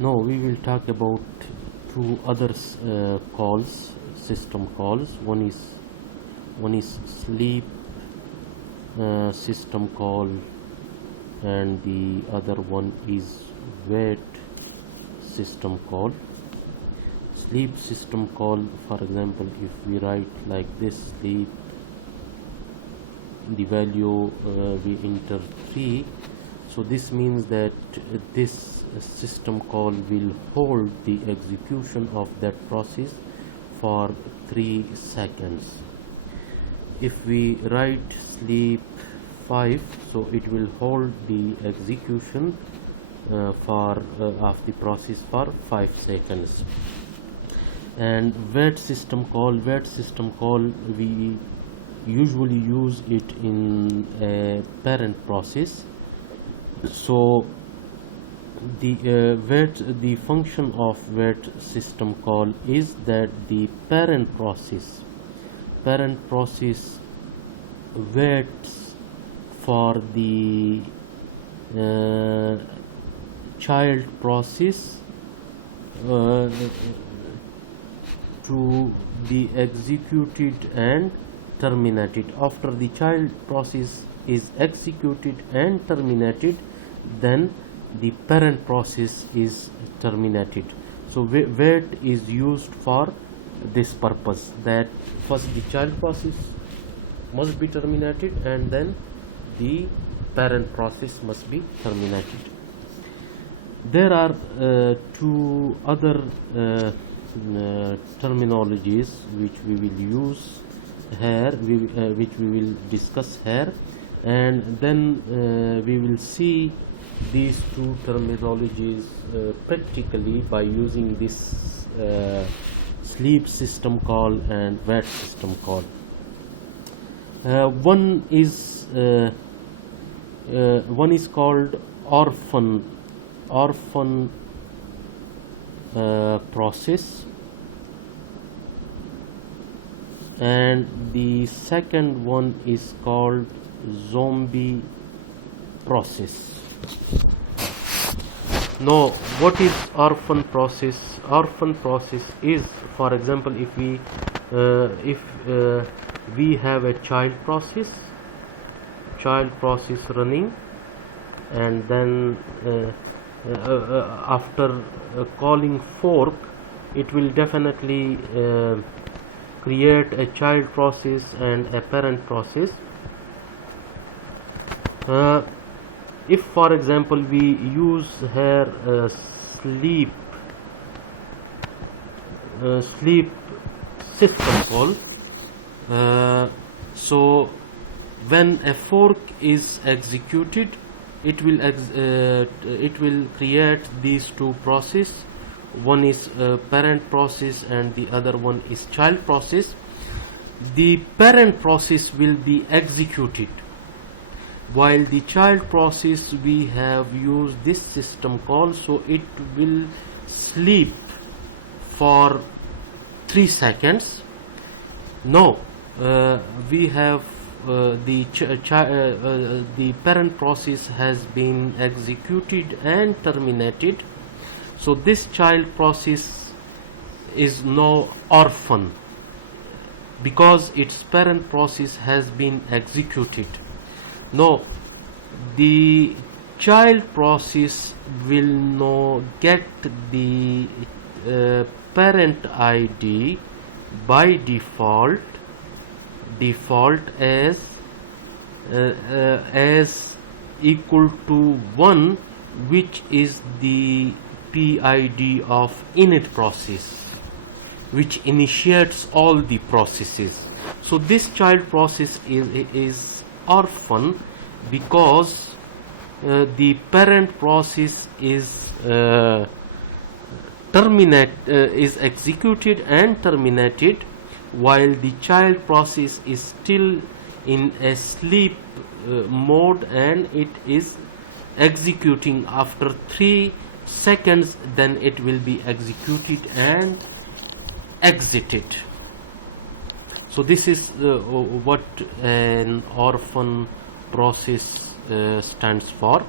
Now we will talk about two other calls, system calls. One is sleep system call, and the other one is wait system call. Sleep system call, for example, if we write like this, sleep, the value we enter 3, so this means that this system call will hold the execution of that process for 3 seconds. If we write sleep 5, so it will hold the execution of the process for 5 seconds. And wait system call, we usually use it in a parent process. So the function of wait system call is that the parent process waits for the child process to be executed and terminated. After the child process is executed and terminated, then the parent process is terminated. So wait is used for this purpose, that first the child process must be terminated and then the parent process must be terminated. There are two other terminologies which we will use here, which we will discuss here, and then we will see these two terminologies practically by using this sleep system call and wait system call. One is called orphan process, and the second one is called zombie process. Now, what is orphan process? Orphan process is, for example, if we have a child process running, and then after calling fork, it will definitely create a child process and a parent process. If, for example, we use here sleep system call, so when a fork is executed, it will create these two processes. One is parent process and the other one is child process. The parent process will be executed, while the child process, we have used this system call, so it will sleep for 3 seconds. Now we have the parent process has been executed and terminated, so this child process is now orphan because its parent process has been executed. Now the child process will now get the parent ID by default as equal to 1, which is the PID of init process, which initiates all the processes. So this child process is orphan because the parent process is executed and terminated, while the child process is still in a sleep mode and it is executing. After 3 seconds, then it will be executed and exited. So this is what an orphan process stands for.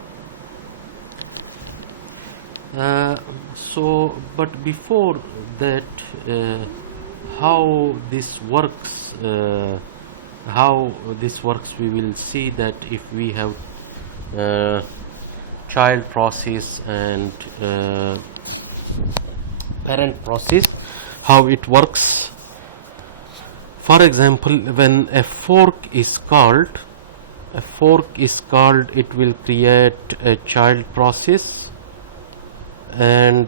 But before that, how this works, we will see that if we have child process and parent process, how it works. For example, when a fork is called, it will create a child process, and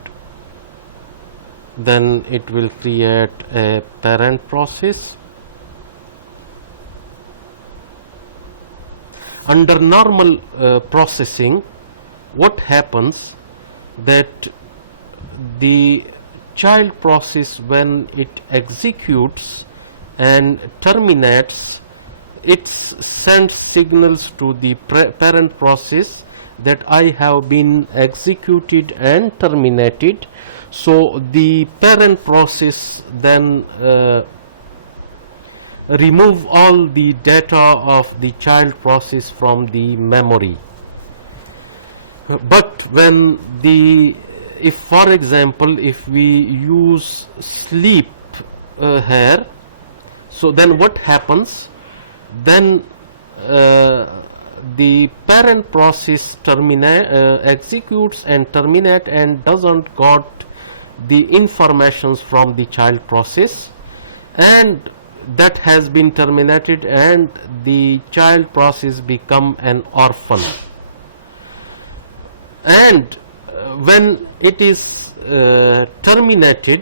then it will create a parent process. Under normal processing, what happens that the child process, when it executes and terminates, it sends signals to the parent process that I have been executed and terminated. So the parent process then remove all the data of the child process from the memory. But when if for example, if we use sleep here, so then what happens? Then the parent process executes and terminate and doesn't got the informations from the child process, and that has been terminated, and the child process become an orphan. And when it is terminated,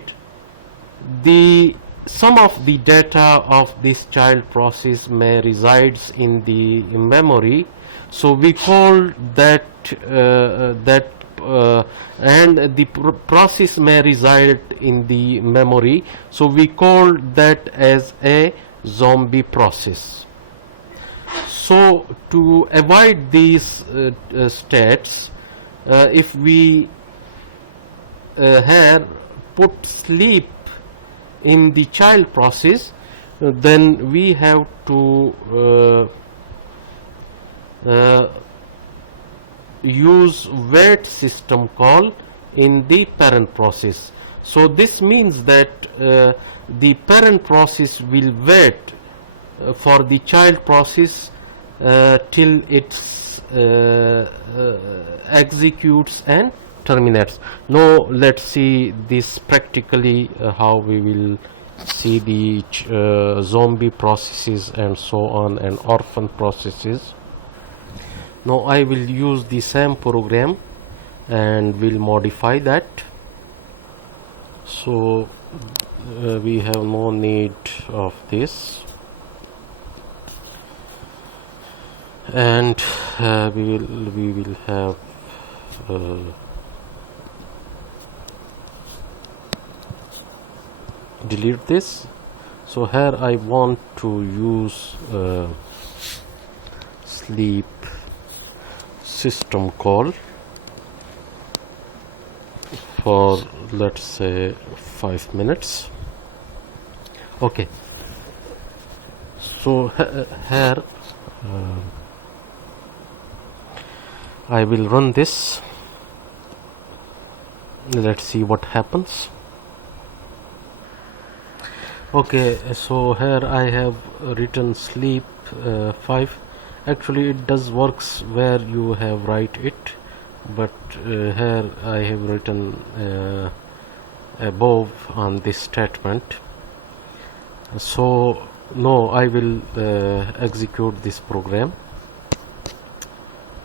some of the data of this child process may resides in the memory, so we call that and the process may reside in the memory, so we call that as a zombie process. So to avoid these states, if we here put sleep in the child process, then we have to use wait system call in the parent process. So this means that the parent process will wait for the child process till it executes and terminates. Now let's see this practically, how we will see the zombie processes and so on, and orphan processes. Now I will use the same program and will modify that. So we have no need of this, and we will have delete this. So here I want to use sleep system call for, let's say, 5 minutes. Okay, so here I will run this. Let's see what happens. Okay, so here I have written sleep 5. Actually it does works where you have write it, but here I have written above on this statement. So now I will execute this program.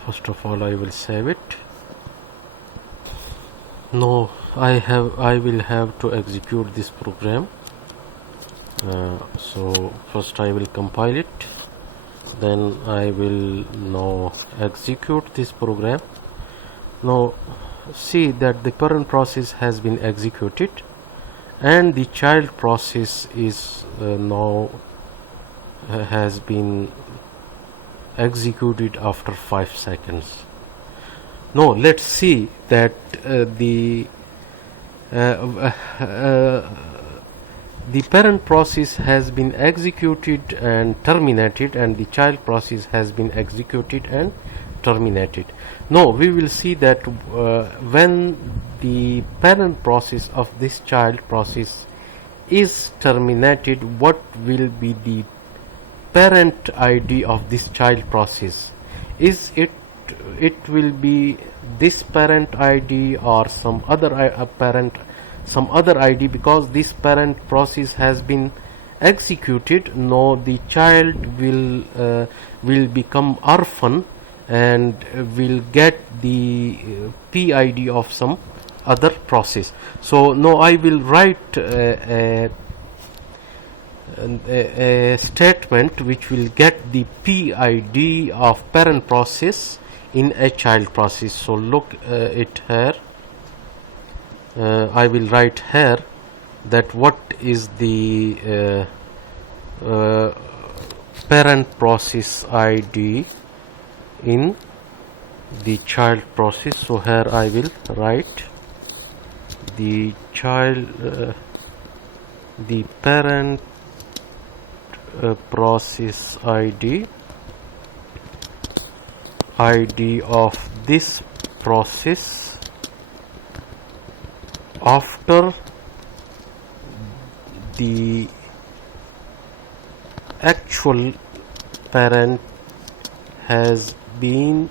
First of all, I will save it. Now I will have to execute this program. So first I will compile it, then I will now execute this program. Now see that the parent process has been executed and the child process is now has been executed after 5 seconds. Now let's see that the parent process has been executed and terminated, and the child process has been executed and terminated. Now we will see that when the parent process of this child process is terminated, what will be the parent ID of this child process? Is it will be this parent ID or some other ID, because this parent process has been executed? No, the child will become orphan and will get the PID of some other process. So now I will write a statement which will get the PID of parent process in a child process. So look it here. I will write here that what is the parent process ID in the child process. So here I will write the the parent process ID of this process after the actual parent has been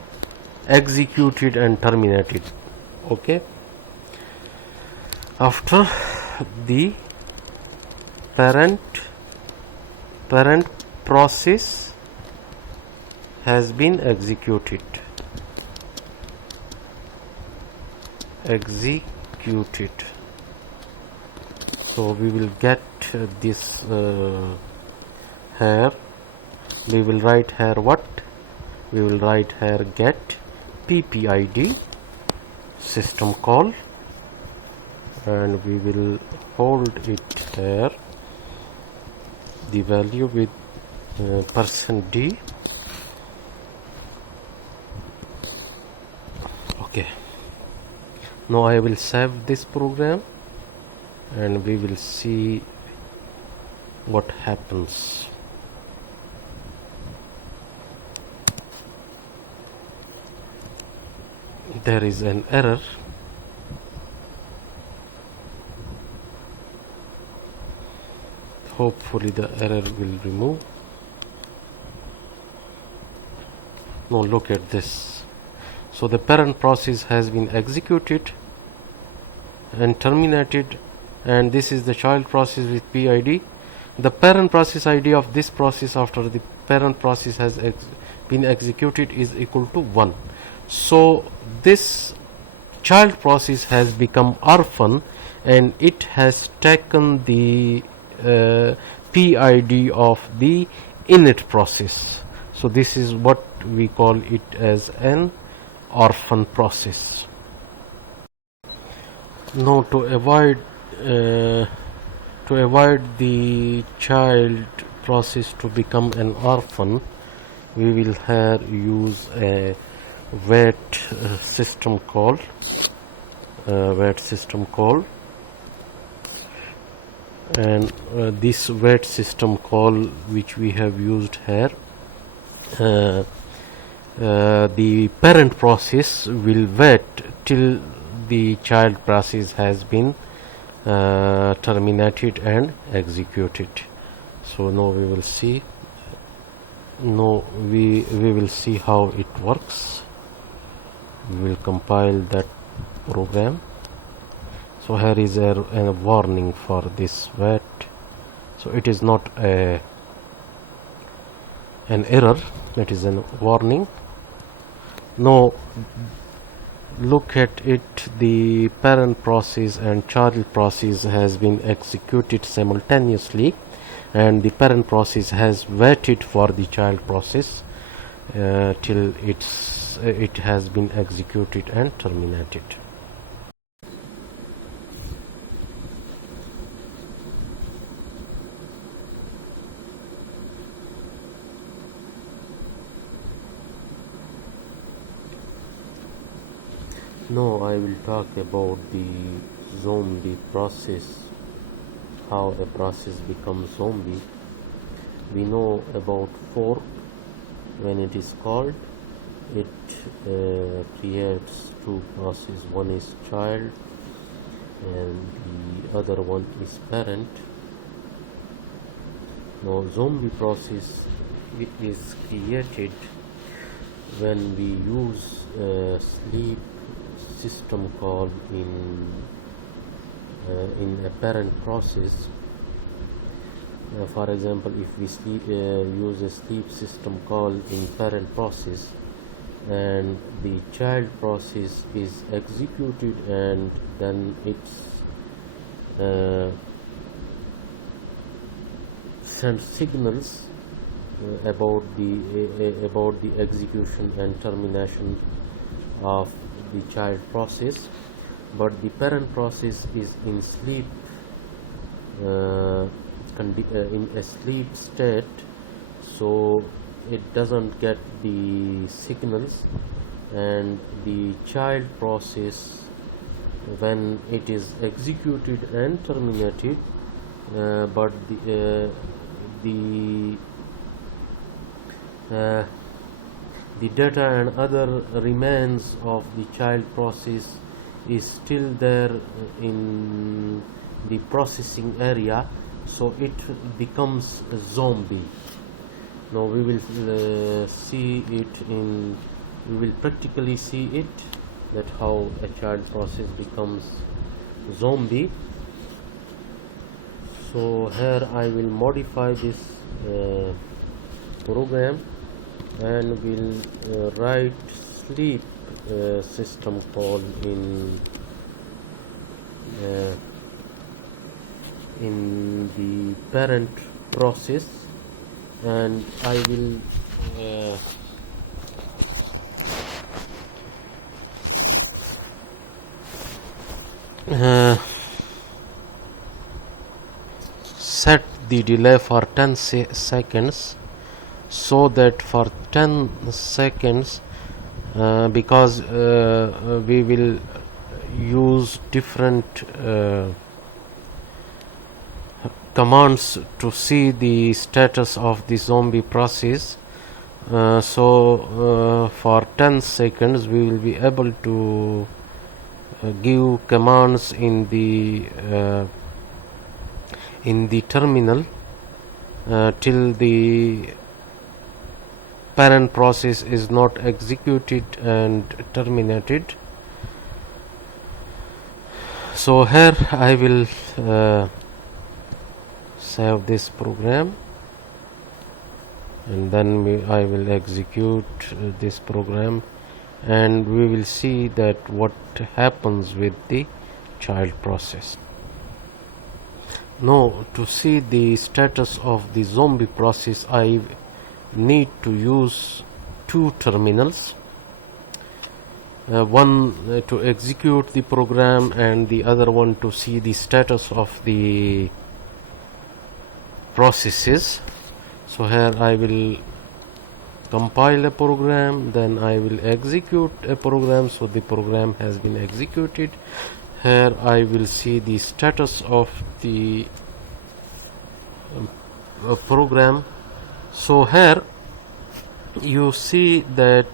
executed and terminated. Okay, after the parent process has been executed. So we will get this here. We will write here what? We will write here get PPID system call, and we will hold it here the value with %d. Okay, now I will save this program and we will see what happens. There is an error. Hopefully the error will remove. Now look at this. So the parent process has been executed and terminated, and this is the child process with PID. The parent process ID of this process after the parent process has been executed is equal to 1. So this child process has become orphan and it has taken the PID of the init process. So this is what we call it as an orphan process. Now to avoid the child process to become an orphan, we will here use a wait system call. And this wait system call which we have used here, the parent process will wait till the child process has been terminated and executed. So now we will see. Now we will see how it works. We will compile that program. So here is a warning for this wait. So it is not an error, it is a warning. Now look at it, the parent process and child process has been executed simultaneously, and the parent process has waited for the child process till it has been executed and terminated. Now I will talk about the zombie process, how a process becomes zombie. We know about fork. When it is called, it creates two processes. One is child and the other one is parent. Now zombie process is created when we use a sleep system call in a parent process. For example, if we use a sleep system call in parent process and the child process is executed, and then it's sends signals about the execution and termination of the child process, but the parent process is in sleep, in a sleep state, so it doesn't get the signals, and the child process, when it is executed and terminated, but the data and other remains of the child process is still there in the processing area, so it becomes a zombie. Now we will we will practically see it, that how a child process becomes zombie. So here I will modify this program and will write sleep system call in the parent process, and I will set the delay for 10 seconds, so that for 10 seconds because we will use different commands to see the status of the zombie process, so for 10 seconds we will be able to give commands in the terminal till the parent process is not executed and terminated. So here I will save this program, and then I will execute this program, and we will see that what happens with the child process. Now, to see the status of the zombie process, I need to use two terminals, one to execute the program and the other one to see the status of the processes. So here I will compile a program, then I will execute a program, so the program has been executed. Here I will see the status of the program. So here you see that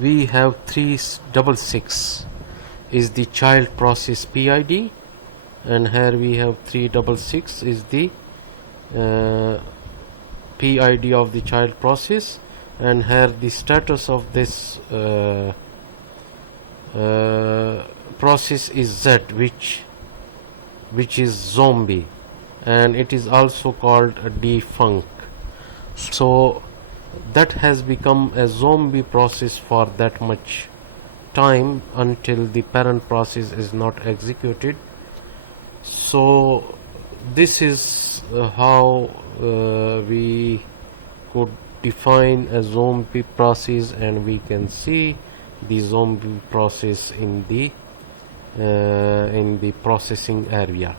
we have 366 is the child process PID, and here we have 366 is the PID of the child process, and here the status of this process is Z, which is zombie, and it is also called a defunct. So that has become a zombie process for that much time until the parent process is not executed. So this is how we could define a zombie process, and we can see the zombie process in the processing area.